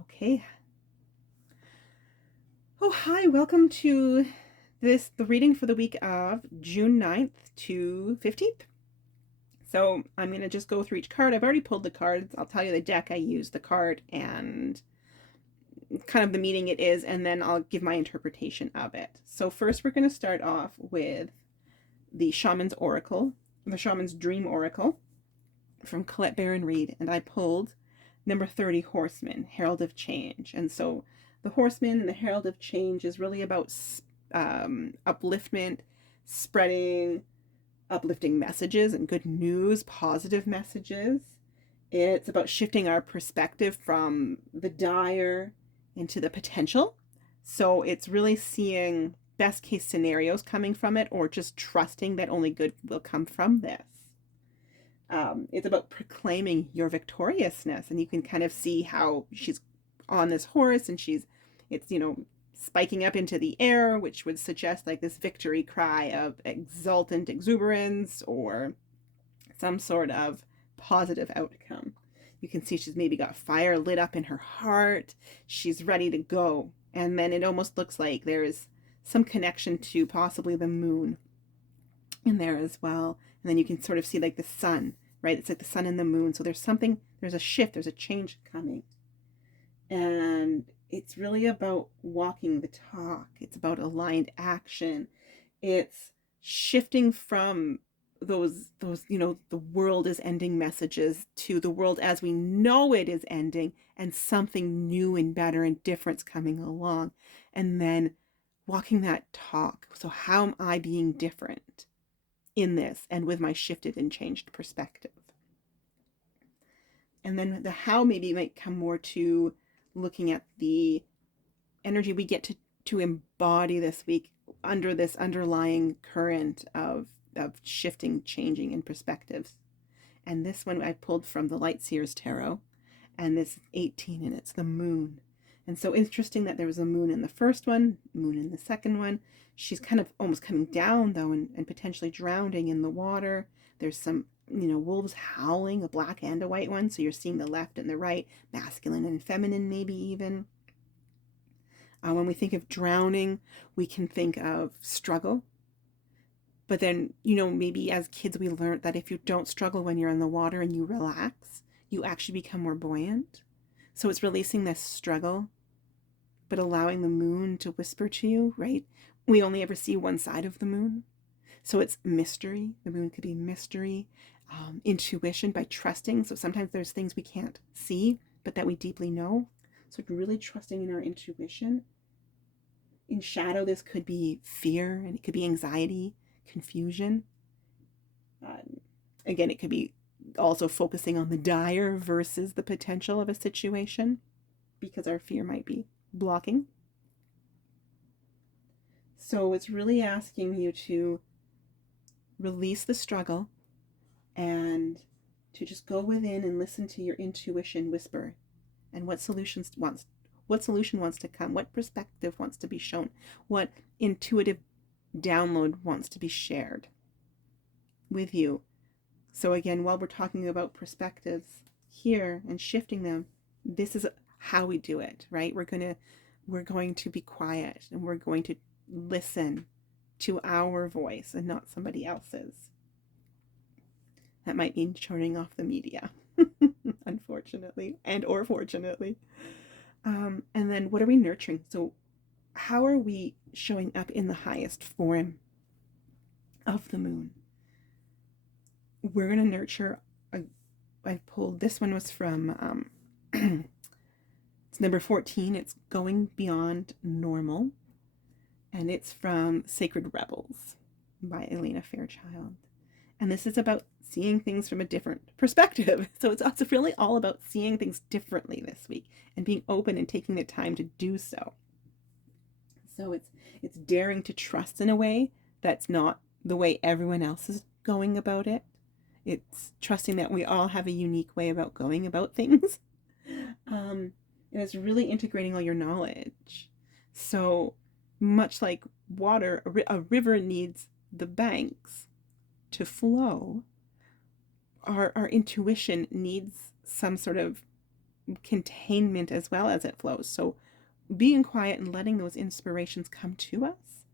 Okay. Oh, hi. Welcome to the reading for the week of June 9th to 15th. So I'm going to just go through each card. I've already pulled the cards. I'll tell you the deck I used, the card, and kind of the meaning it is, and then I'll give my interpretation of it. So first we're going to start off with the Shaman's Oracle, the Shaman's Dream Oracle from Colette Baron Reid, and I pulled number 30, Horseman, Herald of Change. And so the Horseman and the Herald of Change is really about upliftment, spreading uplifting messages and good news, positive messages. It's about shifting our perspective from the dire into the potential. So it's really seeing best case scenarios coming from it, or just trusting that only good will come from this. It's about proclaiming your victoriousness, and you can kind of see how she's on this horse, and it's spiking up into the air, which would suggest like this victory cry of exultant exuberance or some sort of positive outcome. You can see she's maybe got fire lit up in her heart. She's ready to go. And then it almost looks like there's some connection to possibly the moon in there as well. And then you can sort of see like the sun, right? It's like the sun and the moon. So there's a shift, there's a change coming. And it's really about walking the talk. It's about aligned action. It's shifting from those the world is ending messages to the world as we know it is ending, and something new and better and different's coming along. And then walking that talk. So how am I being different in this and with my shifted and changed perspective? And then the how maybe might come more to looking at the energy we get to embody this week under this underlying current of shifting, changing, and perspectives. And this one I pulled from the Light Seers Tarot, and this is 18, and it's the moon. And so interesting that there was a moon in the first one, moon in the second one. She's kind of almost coming down though, and potentially drowning in the water. There's some wolves howling, a black and a white one. So you're seeing the left and the right, masculine and feminine, maybe even. When we think of drowning, we can think of struggle. But then, maybe as kids, we learned that if you don't struggle when you're in the water and you relax, you actually become more buoyant. So it's releasing this struggle, but allowing the moon to whisper to you, right? We only ever see one side of the moon. So it's mystery. The moon could be mystery, intuition by trusting. So sometimes there's things we can't see, but that we deeply know. So really trusting in our intuition. In shadow, this could be fear, and it could be anxiety, confusion. Again, it could be also focusing on the dire versus the potential of a situation, because our fear might be blocking. So it's really asking you to release the struggle and to just go within and listen to your intuition whisper, and what solution wants to come, what perspective wants to be shown, what intuitive download wants to be shared with you. So again, while we're talking about perspectives here and shifting them, this is how we do it, right? We're going to be quiet, and we're going to listen to our voice and not somebody else's. That might mean turning off the media, unfortunately, and or fortunately. And then what are we nurturing? So how are we showing up in the highest form of the moon? We're going to nurture. I pulled, this one was from, it's number 14. It's Going Beyond Normal. And it's from Sacred Rebels by Elena Fairchild. And this is about seeing things from a different perspective. So it's really all about seeing things differently this week and being open and taking the time to do so. So it's daring to trust in a way that's not the way everyone else is going about it. It's trusting that we all have a unique way about going about things. And it's really integrating all your knowledge. So much like water, a river needs the banks to flow. our intuition needs some sort of containment as well as it flows. So being quiet and letting those inspirations come to us,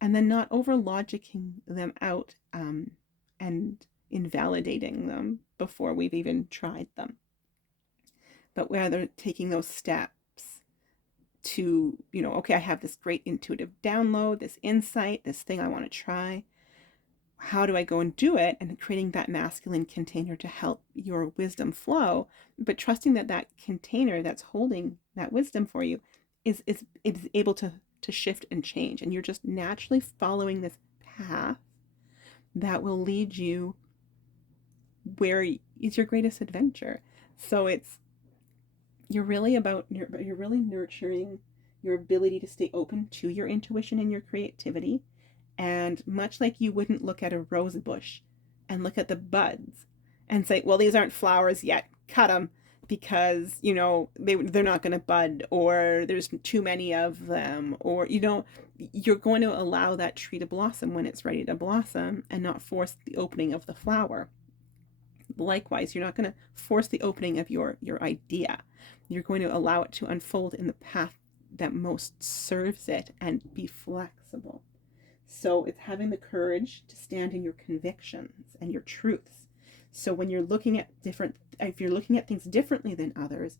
and then not over logicking them out, and invalidating them before we've even tried them, but rather taking those steps to, okay, I have this great intuitive download, this insight, this thing I want to try. How do I go and do it? And creating that masculine container to help your wisdom flow, but trusting that that container that's holding that wisdom for you is able to shift and change. And you're just naturally following this path that will lead you where is your greatest adventure. So you're really nurturing your ability to stay open to your intuition and your creativity. And much like you wouldn't look at a rose bush and look at the buds and say, well, these aren't flowers yet, cut them, because they're not going to bud, or there's too many of them, or you're going to allow that tree to blossom when it's ready to blossom and not force the opening of the flower. Likewise, you're not going to force the opening of your idea. You're going to allow it to unfold in the path that most serves it and be flexible. So it's having the courage to stand in your convictions and your truths. So when you're looking at if you're looking at things differently than others,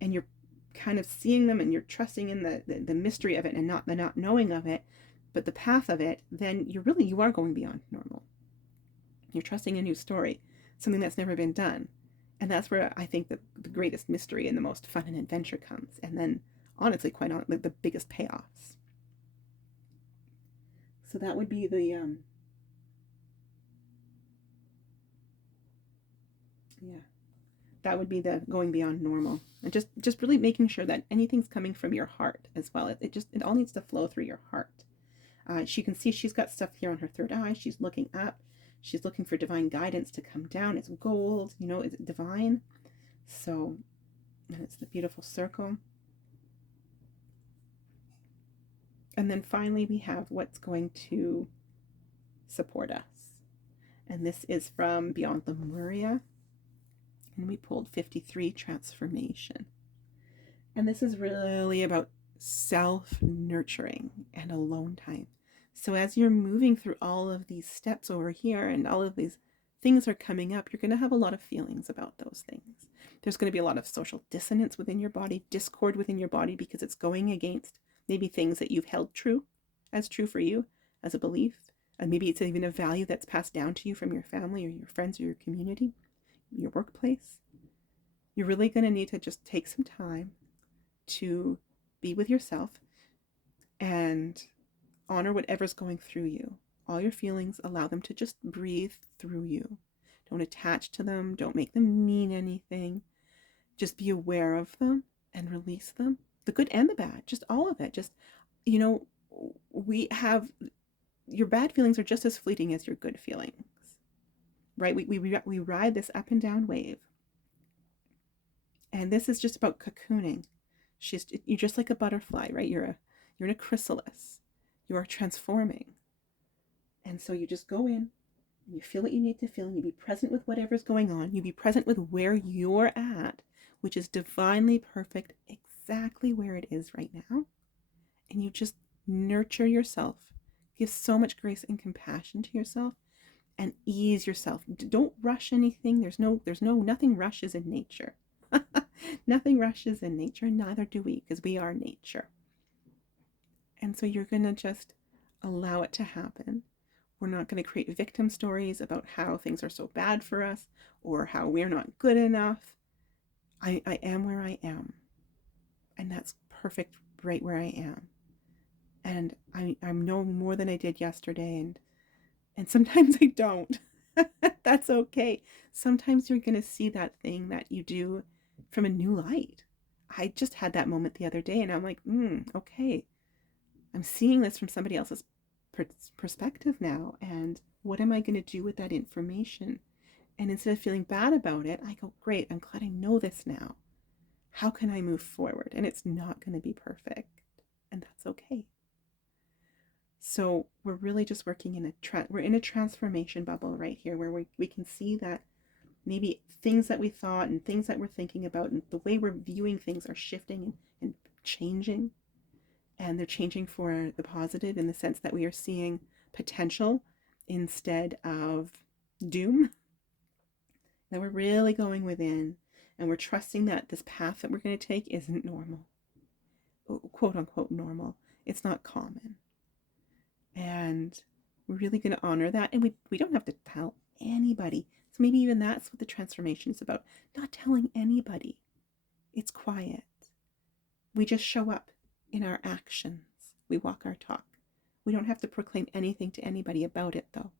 and you're kind of seeing them and you're trusting in the mystery of it and not the not knowing of it, but the path of it, then you are going beyond normal. You're trusting a new story, something that's never been done. And that's where I think the greatest mystery and the most fun and adventure comes. And then, honestly, quite honestly, the biggest payoffs. So that would be that would be the going beyond normal, and just really making sure that anything's coming from your heart as well. It all needs to flow through your heart. She can see she's got stuff here on her third eye. She's looking up. She's looking for divine guidance to come down. It's gold, it's divine. So, and it's the beautiful circle. And then finally, we have what's going to support us. And this is from Beyond Lemuria. And we pulled 53, Transformation. And this is really about self-nurturing and alone time. So as you're moving through all of these steps over here and all of these things are coming up, you're going to have a lot of feelings about those things. There's going to be a lot of social dissonance within your body, discord within your body, because it's going against maybe things that you've held true for you as a belief. And maybe it's even a value that's passed down to you from your family or your friends or your community, your workplace. You're really going to need to just take some time to be with yourself and honor whatever's going through you. All your feelings, allow them to just breathe through you. Don't attach to them. Don't make them mean anything. Just be aware of them and release them. The good and the bad, just all of it. Just, your bad feelings are just as fleeting as your good feelings, right? We ride this up and down wave. And this is just about cocooning. You're just like a butterfly, right? You're in a chrysalis. You are transforming. And so you just go in, and you feel what you need to feel, and you be present with whatever's going on. You be present with where you're at, which is divinely perfect, exactly where it is right now. And you just nurture yourself. Give so much grace and compassion to yourself, and ease yourself. Don't rush anything. Nothing rushes in nature. Nothing rushes in nature, and neither do we, because we are nature. And so you're going to just allow it to happen. We're not going to create victim stories about how things are so bad for us or how we're not good enough. I am where I am. And that's perfect right where I am. And I'm no more than I did yesterday. And sometimes I don't. That's okay. Sometimes you're going to see that thing that you do from a new light. I just had that moment the other day, and I'm like, okay. I'm seeing this from somebody else's perspective now, and what am I going to do with that information? And instead of feeling bad about it, I go, great, I'm glad I know this now. How can I move forward? And it's not going to be perfect, and that's okay. So we're really just working we're in a transformation bubble right here, where we can see that maybe things that we thought and things that we're thinking about and the way we're viewing things are shifting and changing. And they're changing for the positive in the sense that we are seeing potential instead of doom. That we're really going within and we're trusting that this path that we're going to take isn't normal, quote unquote normal. It's not common. And we're really going to honor that. And we don't have to tell anybody. So maybe even that's what the transformation is about. Not telling anybody. It's quiet. We just show up in our actions. We walk our talk. We don't have to proclaim anything to anybody about it, though.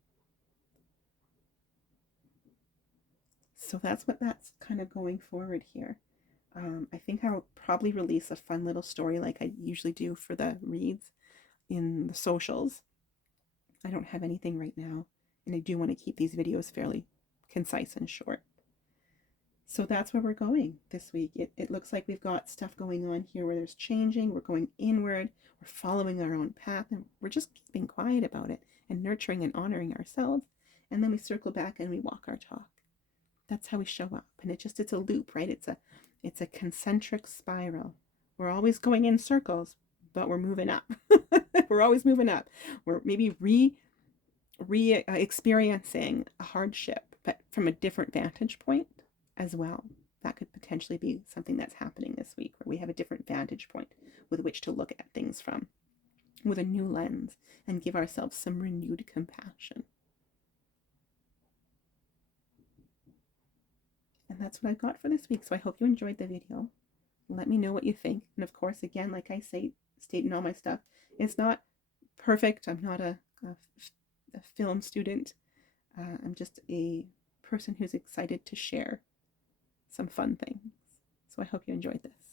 So that's what that's kind of going forward here. I think I'll probably release a fun little story like I usually do for the reads in the socials. I don't have anything right now, and I do want to keep these videos fairly concise and short. So that's where we're going this week. It looks like we've got stuff going on here where there's changing, we're going inward, we're following our own path, and we're just keeping quiet about it and nurturing and honoring ourselves. And then we circle back and we walk our talk. That's how we show up. And it's a loop, right? It's a concentric spiral. We're always going in circles, but we're moving up. We're always moving up. We're maybe experiencing a hardship, but from a different vantage point as well. That could potentially be something that's happening this week, where we have a different vantage point with which to look at things from, with a new lens, and give ourselves some renewed compassion. And that's what I've got for this week. So I hope you enjoyed the video. Let me know what you think. And of course, again, like I state in all my stuff, it's not perfect. I'm not a film student. I'm just a person who's excited to share some fun things. So I hope you enjoyed this.